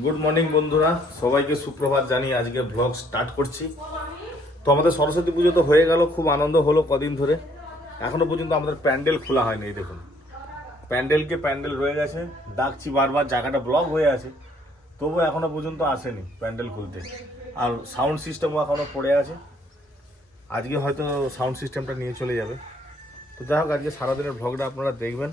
Good morning বন্ধুরা। সবাইকে সুপ্রভাত জানিয়ে আজকে ব্লগ স্টার্ট করছি। তো আমাদের সরস্বতী পুজো তো হয়ে গেল, খুব আনন্দ হলো কদিন ধরে। এখনও পর্যন্ত আমাদের প্যান্ডেল খোলা হয়নি, এই দেখুন। প্যান্ডেলকে প্যান্ডেল রয়ে গেছে। ডাকছি বারবার, জায়গাটা ব্লক হয়ে আছে। তবু এখনও পর্যন্ত আসেনি প্যান্ডেল খুলতে। আর সাউন্ড সিস্টেমও এখনও পড়ে আছে। আজকে হয়তো সাউন্ড সিস্টেমটা নিয়ে চলে যাবে। তো যাই হোক, আজকে সারাদিনের ভ্লগটা আপনারা দেখবেন।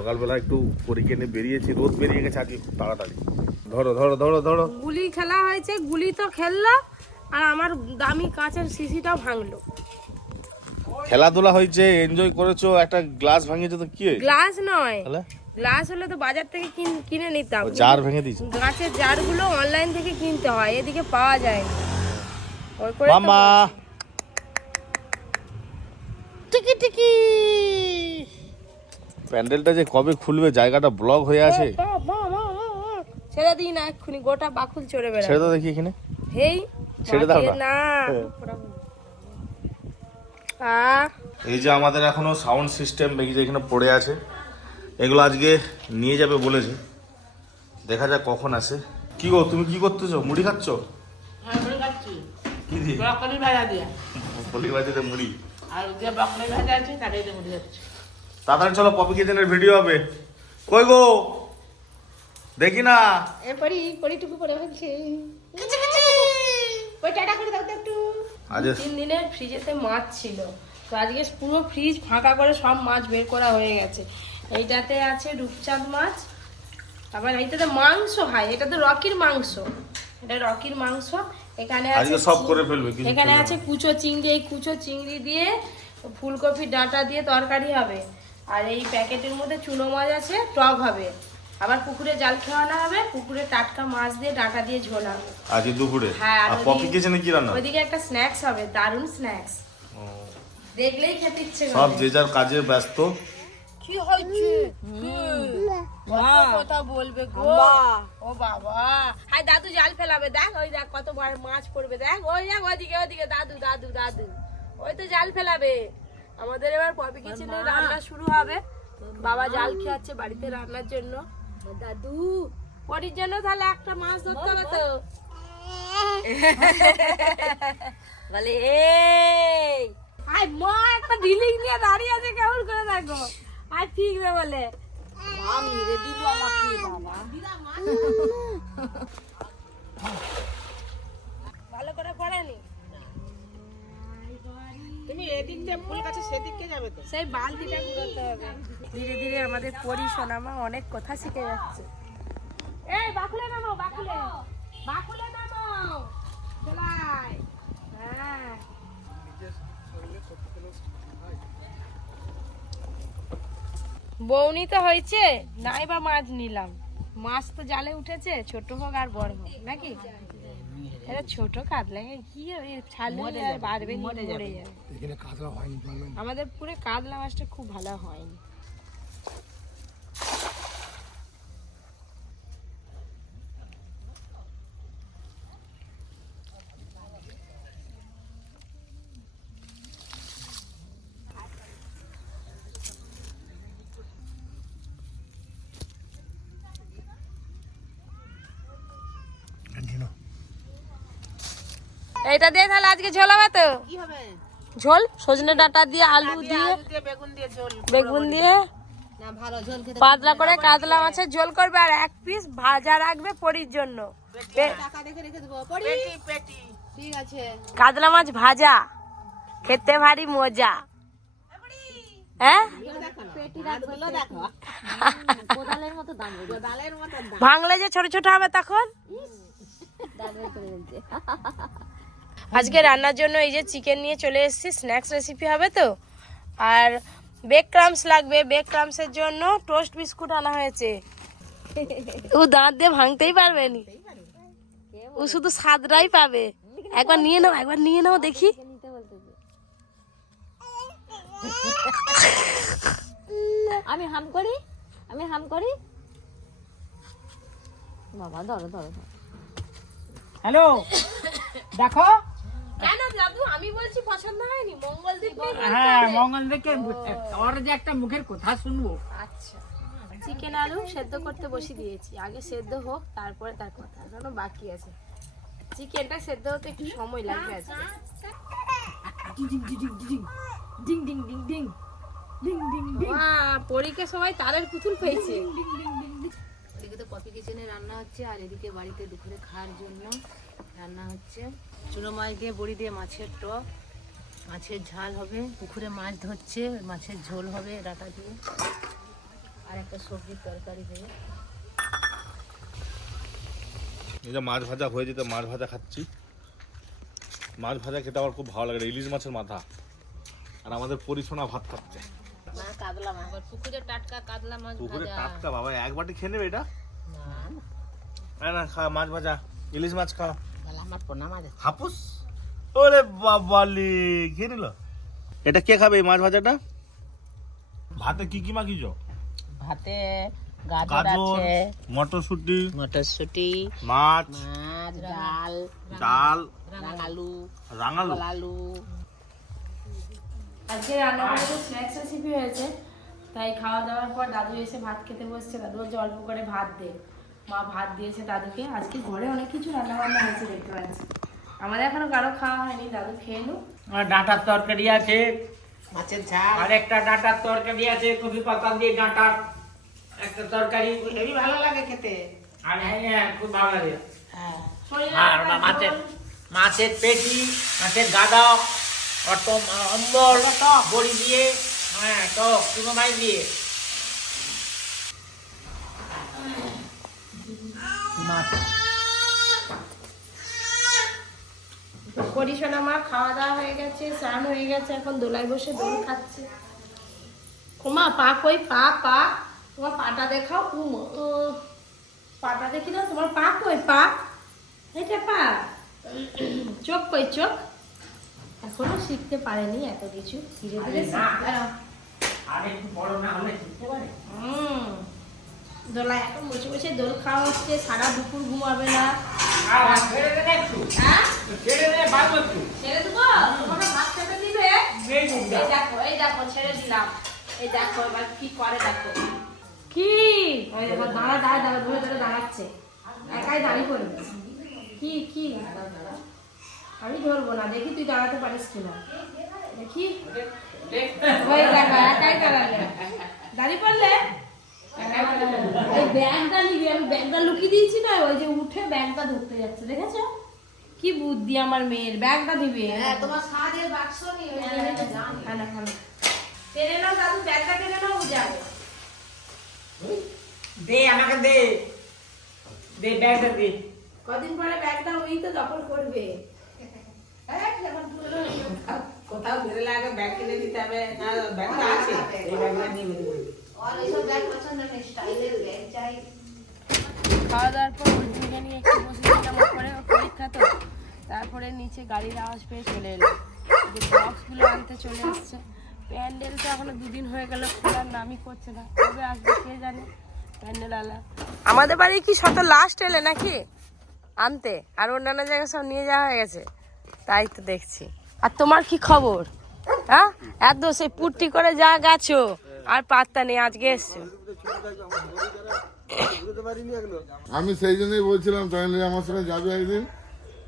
সকালবেলা একটু পরীক্ষা নিয়ে বেরিয়েছি রোদ বেরিয়ে গেছে আজকে খুব তাড়াতাড়ি। ধরো ধরো ধরো ধরো। গুলি খেলা হয়েছে গুলি তো খেললো আর আমার দামি কাঁচের শিশিটাও ভাঙলো। খেলাধুলা হয়েছে এনজয় করেছ একটা গ্লাস ভাঙিয়েছো তো কি গ্লাস নয়। গ্লাস হলে তো বাজার থেকে কিনে নিতাম। জার ভেঙে দিয়েছে। গাছের জারগুলো অনলাইন থেকে কিনতে হয় এদিকে পাওয়া যায় মামা টিকি টিকি! প্যান্ডেলটা যে কবে খুলবে জায়গাটা ব্লক হয়ে আছে। ছেড়ে দিই না এক্ষুনি গোটা বাকুল চড়ে বেড়া ছেড়ে তো দেখি এখানে। হেই ছেড়ে দাও না। হ্যাঁ। এই যে আমাদের এখনও সাউন্ড সিস্টেম দেখি যে এখানে পড়ে আছে। এগুলো আজকে নিয়ে যাবে বলেছে। দেখা যাক কখন আসে। কি গো তুমি কি করতেছো? মুড়ি খাচ্ছ? কি দিয়ে? ব্রকলি ভাজা দিয়া। মুড়ি। আর যে ব্রকলি ভাজা আছে তাটাই মুড়ি যাচ্ছে তাড়াতাড়ি চলো পপি কিচেনের ভিডিও হবে? কই গো? দেখি না। এরপরই পরিটুকু পরে বলছে। ওই টাটা করে দাও তো একটু। আজ তিন দিনের ফ্রিজেতে মাছ ছিল। তো আজকে পুরো ফ্রিজ ফাঁকা করে সব মাছ বের করা হয়ে গেছে। এইটাতে আছে রূপচাঁদ মাছ আবার এইটাতে মাংস হয়। এটা তো রকির মাংস। এটা রকির মাংস। এখানে আছে আজকে সব করে ফেলবে এখানে আছে কুচো চিংড়ি। এই কুচো চিংড়ি দিয়ে ফুলকপি ডাঁটা দিয়ে তরকারি হবে। আর এই প্যাকেটের মধ্যে চুনো মাছ আছে টক হবে। আবার পুকুরে জাল খাওয়ানো হবে পুকুরে টাটকা মাছ দিয়ে ডাঁটা দিয়ে ঝোল। হবে আজকে দুপুরে? হ্যাঁ, আর পপি কিচেনে কি রান্না? ওইদিকে একটা স্ন্যাক্স হবে দারুণ স্ন্যাক্স দেখলেই খেতে ইচ্ছে সব যে যার কাজে ব্যস্ত। কি হয়েছে? কত কথা বলবে গো? ও বাবা। হাই দাদু জাল ফেলাবে দেখ ওই দেখ কত বড় মাছ পড়বে দেখ ওই দেখ ওইদিকে ওইদিকে দাদু দাদু দাদু। ওই তো জাল ফেলাবে। আমাদের এবার পপি কিচেনে রান্না শুরু হবে। বাবা জাল খেয়াচ্ছে বাড়িতে রান্নার জন্য। দাদু। পরির জন্য তাহলে একটা মাছ ধরতে হবে তো। বলে এই! আই মা একটা ঢিলিং নিয়ে দাঁড়িয়ে আছে কেমন করে দেখো। আর ফিকবে বলে। ভালো করে পড়েনি? তুমি এদিক দিয়ে ফুল গাছে সেদিকে যাবে তো। সেই বালতিটা করতে হবে। ধীরে ধীরে আমাদের পরি সোনামা অনেক কথা শিখে যাচ্ছে। এই বাকুলে নামো বাকুলে। বাকুলে নামো চলাই হ্যাঁ। বৌনি তো হয়েছে নাই বা মাছ নিলাম। মাছ তো জালে উঠেছে ছোট হোক আর বড় হোক নাকি? এটা ছোট কাতলা কি হবে ছাড়লে আর বাড়বে মরে যাবে। আমাদের পুরো কাতলা মাছটা খুব ভালো হয়নি। এইটা দিয়ে তাহলে আজকে ঝোল হবে তো? ঝোল? সজনে ডাঁটা দিয়ে আলু দিয়ে বেগুন দিয়ে ঝোল। বেগুন দিয়ে। না ভালো ঝোল খেতে পাতলা করে কাতলা মাছের ঝোল করবে আর এক পিস ভাজা রাখবে পরির জন্য। বে- টাকা দেখে রেখে দেবো। পেটি পেটি ঠিক আছে। কাতলা মাছ ভাজা খেতে ভারী মজা। হ্যাঁ? পেটিটা দেখো। কোদালের মতো দাম কোদালের মতো দাম ভাঙলে যে ছোট ছোট হবে তখন? আজকে রান্নার জন্য এই যে চিকেন নিয়ে চলে এসেছি স্ন্যাক্স রেসিপি হবে তো? আর বেক ক্রামস লাগবে। বেক ক্রামসের জন্য টোস্ট বিস্কুট আনা হয়েছে। ও দাঁত দিয়ে ভাঙতেই পারবে নি। ও শুধু স্বাদটাই পাবে। একবার নিয়ে নাও একবার নিয়ে নাও দেখি। আমি হাম করি? আমি হাম করি? বাবা ধরো ধরো ধরো। হ্যালো? দেখো কেন দাদু আমি বলছি পছন্দ হয়নি মঙ্গলদীপ হ্যাঁ মঙ্গল ওর যে একটা মুখের কথা শুনব। আচ্ছা। চিকেন আলু সেদ্ধ করতে বসিয়ে দিয়েছি। আগে সেদ্ধ হোক তারপরে তার কথা। এখনও বাকি আছে। চিকেনটা সেদ্ধ হতে একটু সময় লাগবে আজকে। বাহ, পরীকে সবাই তারের পুতুল পেয়েছে। এদিকে তো কফি কিচেনে রান্না হচ্ছে আর এদিকে বাড়িতে দুপুরে খাওয়ার জন্য রান্না হচ্ছে। চুনো মাছ দিয়ে বড়ি দিয়ে মাছের টক। মাছের ঝাল হবে পুকুরে মাছ ধরছে মাছের ঝোল হবে ডাটা দিয়ে। আর একটা সবজির তরকারি হবে এই যে মাছ ভাজা হয়ে যেতে মাছ ভাজা খাচ্ছি। মাছ ভাজা খেতে আমার খুব ভালো লাগে ইলিশ মাছের মাথা। আর আমাদের পরিছোনা ভাত খাচ্ছে। কাতলা মাছ। পুকুরে টাটকা কাতলা মাছ পুকুরে ভাজা। টাটকা বাবা এক বাটি খেয়ে নেবে এটা? না না, না না খা মাছ ভাজা ইলিশ মাছ খা। মাছ হাপুস ওরে বাবালি খেয়ে নিল এটা কে খাবে এই মাছ ভাজাটা ভাতে কি কি মাখিছ ভাতে গাজর গাজর আছে মটরশুটি মটরশুটি মাছ মাছ ডাল ডাল রাঙালু রাঙালু আলু আজকে রান্না করে স্ন্যাক্স রেসিপি হয়েছে তাই খাওয়া দাওয়ার পর দাদু এসে ভাত খেতে বসছে। দাদু বলছে অল্প করে ভাত দে। মা ভাত দিয়েছে দাদুকে। আজকে ঘরে অনেক কিছু রান্না বান্না হয়েছে দেখতে পাচ্ছি। আমাদের এখনও কারও খাওয়া হয়নি দাদু খেয়ে নো আর ডাঁটার তরকারি আছে। মাছের ঝাল। আর একটা ডাঁটার তরকারি আছে কফি পাতা দিয়ে ডাঁটার একটা তরকারি। হেবি ভালো লাগে খেতে। আর হ্যাঁ হ্যাঁ, খুব ভালো লাগে। হ্যাঁ। আর মাছের মাছের পেটি মাছের গাদা অম্বল বড়ি দিয়ে হ্যাঁ টক চুনো মাছ দিয়ে। পরিশোনা মা খাওয়া দাওয়া হয়ে গেছে স্নান হয়ে গেছে এখন দোলায় বসে দোল খাচ্ছে। মা পা কই? পা পা। তোমার পাটা দেখাও। উম, ও, পাটা দেখি না তোমার পা কই? পা। এটা পা। চোখ কই? চোখ। এখনও শিখতে পারেনি এত কিছু। ধীরে ধীরে শিখতে হুম। দোলায় এখন বসে বসে দোল খাওয়া হচ্ছে সারা দুপুর ঘুমাবে না। ছেড়ে হ্যাঁ? ছেড়ে দেবো? তোমাকে ভাত খেতে দিবে? এই এই দেখো এই দেখো ছেড়ে দিলাম। এই দেখো এবার কি করে দেখো? কি? দাঁড়া দাঁড়া দাঁড়া ধরে ধরে দাঁড়াচ্ছে। একাই দাঁড়িয়ে পড়বে কি কি? আমি ধরবো না দেখি তুই দাঁড়াতে পারিস কিনা। দেখি। ওই দেখো একাই দাঁড়ালে। দাঁড়িয়ে পড়লে? এই ব্যাগটা নিবি আমি ব্যাগটা লুকিয়ে দিয়েছি না ওই যে উঠে ব্যাগটা ধরতে যাচ্ছে দেখেছ? কি বুদ্ধি আমার মেয়ের ব্যাগটা দিবে তোমার সাজের বাক্স নিয়ে খানা খানা টেনে নাও দাদু ব্যাগটা টেনে নাও যাবে। দে আমাকে দে। দে ব্যাগটা দে। কদিন পরে ব্যাগটা ওই তো দখল করবে। কোথাও বেরোলে আগে ব্যাগ কিনে দিতে হবে না ব্যাগটা আছে। এই ব্যাগটা নিয়ে খাওয়া দাওয়ার পর অর্জুনকে নিয়ে একটু বসেছিলাম ওপরে পরীক্ষা তো তারপরে নিচে গাড়ির আওয়াজ পেয়ে চলে এলো। যে বক্সগুলো আনতে চলে এসছে। প্যান্ডেল তো এখনও দুদিন হয়ে গেল খোলার নামই করছে না। কবে আসবে কে জানে? প্যান্ডেল আলা আমাদের বাড়ি কি শত লাস্ট এলে নাকি? আনতে। আর অন্যান্য জায়গায় সব নিয়ে যাওয়া হয়ে গেছে। তাই তো দেখছি। আর তোমার কি খবর? হ্যাঁ? এত সেই পুট্টি করে যা গেছো। আর পাত্তা নেই আজকে এসছো। আমি সেই জন্যই বলছিলাম তাহলে আমার সঙ্গে যাবে একদিন।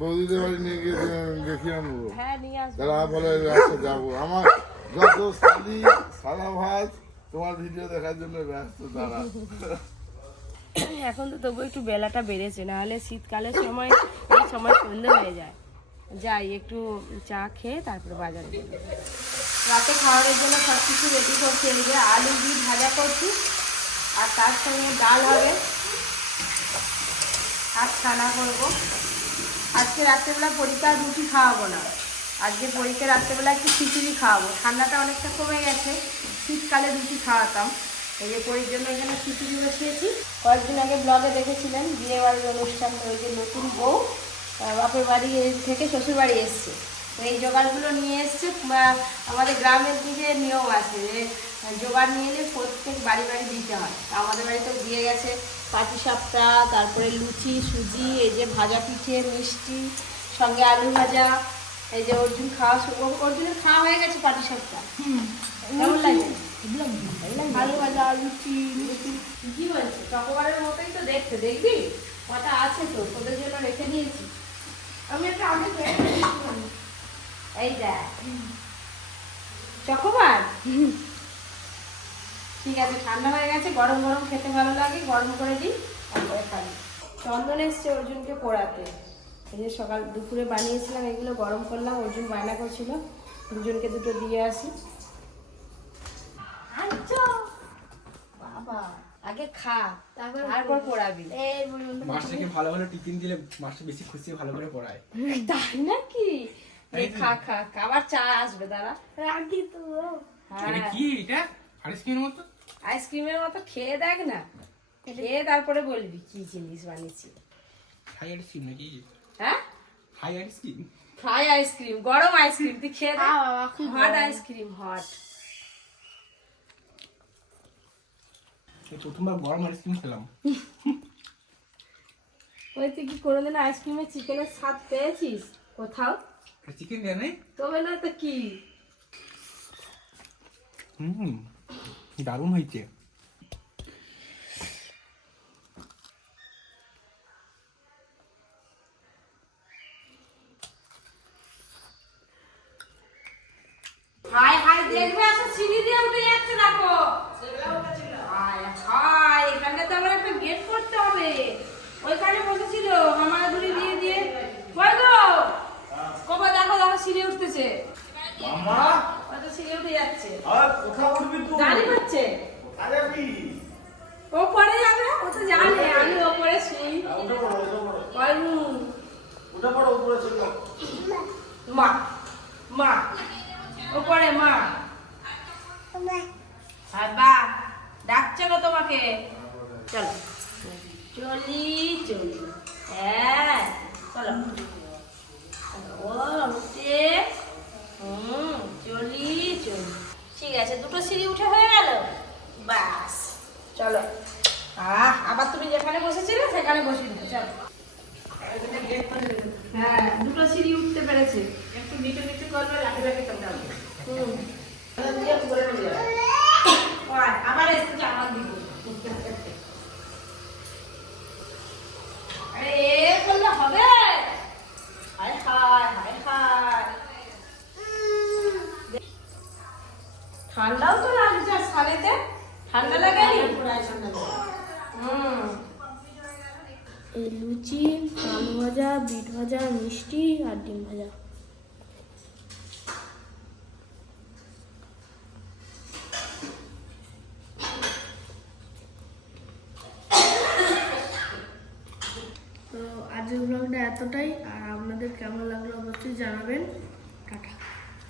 বৌদিদের বাড়ি নিয়ে গিয়ে দেখি আনব। হ্যাঁ তারা বলে আচ্ছা যাব। আমার যত শালি সালা ভাত তোমার ভিডিও দেখার জন্য ব্যস্ত তারা। এখন তো তবু একটু বেলাটা বেড়েছে নাহলে শীতকালের সময় এই সময় সন্ধে হয়ে যায়। যাই একটু চা খেয়ে তারপরে বাজারে। রাতে খাওয়ানোর জন্য সব কিছু রেডি করছি এই যে আলু দিয়ে ভাজা করছি। আর তার সঙ্গে ডাল হবে। আর ছানা করব। আজকে রাত্রেবেলা পরীক্ষা রুটি খাওয়াবো না। আজকে পরীক্ষা রাত্রেবেলা একটু খিচুড়ি খাওয়াবো। ঠান্ডাটা অনেকটা কমে গেছে। শীতকালে রুটি খাওয়াতাম। এই যে পরীর জন্য এখানে খিচুড়ি বসিয়েছি। কয়েকদিন আগে ব্লগে দেখেছিলেন বিয়ে বাড়ির অনুষ্ঠান, ওই যে নতুন বউ বাপের বাড়ি থেকে শ্বশুর বাড়ি এসছে। তো এই জোগাড়গুলো নিয়ে এসছে আমাদের গ্রামের দিকে নিয়ম আছে যে জোগাড় নিয়ে এলে প্রত্যেক বাড়ি বাড়ি দিতে হয়। আমাদের বাড়িতেও দিয়ে গেছে পাটিসাপটা তারপরে লুচি সুজি এই যে ভাজা পিঠে মিষ্টি সঙ্গে আলু ভাজা এই যে অর্জুন খাওয়া অর্জুনের খাওয়া হয়ে গেছে পাটিসাপটা কেমন লাগে। আলু ভাজা লুচি লুচি কি বলছে? চকোবারের মতোই তো দেখতে দেখবি? কটা আছে তো তোদের জন্য রেখে দিয়েছি। আমি একটা নিয়েছিলাম। এই দেখ। চকোবার? ঠিক আছে ঠান্ডা হয়ে গেছে গরম গরম খেতে ভালো লাগে গরম করে দিই তারপরে খাবি। চন্দন এসছে অর্জুনকে পড়াতে। এই যে সকাল দুপুরে বানিয়েছিলাম এগুলো গরম করলাম অর্জুন বায়না করছিল। দুজনকে দুটো দিয়ে আসি। বাবা আগে খা তারপর পড়াবি। মাস্টারকে ভালো ভালো টিফিন দিলে মাস্টার বেশি খুশি ভালো করে পড়ায়। তাই নাকি? খা খা খা। আবার চা আসবে দাঁড়া। এটা হ্যাঁ। কি এটা? আইসক্রিমের মতো? আইসক্রিমের মতো খেয়ে দেখ না। খেয়ে তারপরে বলবি কি জিনিস বানিয়েছি। হাই আইসক্রিম নাকি? হ্যাঁ? High ice cream fry ice cream গরম আইসক্রিম তুই খেয়ে দেখ। হট আইসক্রিম হট প্রথমবার গরম আইসক্রিম খেলাম। ওই তুই কি কোনোদিন আইসক্রিমে চিকেনের স্বাদ পেয়েছিস? কোথাও? চিকেন দেয় নাই তবে না তো কি হুম দারুণ হয়েছে হাই হাই দেখবে আসো সিঁড়ি দিয়ে উঠে যাচ্ছে দেখো। হাই হাই এখানে তো আমার একটা গেট করতে হবে। ওইখানে বসেছিল মামা দিয়ে দিয়ে কই গো কবা দেখো দেখো সিঁড়ি উঠতেছে। মামা ওই তো সিঁড়ি উঠে যাচ্ছে। আর কোথাও উঠবি তুই? গাড়ি পাচ্ছে আরে কি ও পরে যাবে ও তো জানে আমি ওপরে শুই উঠে পড়ো উঠে পড়ো। রুম উঠে পড়ো উপরে চলো। মা মা ওপরে মা। বাবা ডাকছে গো তোমাকে। চলো। চলি চলি। হ্যাঁ চলো। উঠে হুম চলি চলি ঠিক আছে দুটো সিঁড়ি উঠে হয়ে গেল। বাস। চলো। আহ আবার তুমি যেখানে বসেছিলে সেখানে বসে দিও চলো। হ্যাঁ দুটো সিঁড়ি উঠতে পেরেছে। একটু নিচু মিঠে করবে লাঠি লাঠি হুম দিয়ে উপরে উঠে যাবে। ওই, আবার এসে জামা দিব আরে এ করলে হবে হায় হায় হায় হায় ঠান্ডাও তো লাগছে আর সালেতে ঠান্ডা লাগেনি হুম এই লুচি আলু ভাজা বিট ভাজা, মিষ্টি আর ডিম ভাজা। তো আজকের ব্লগটা এতটাই, আর আপনাদের কেমন লাগল অবশ্যই জানাবেন।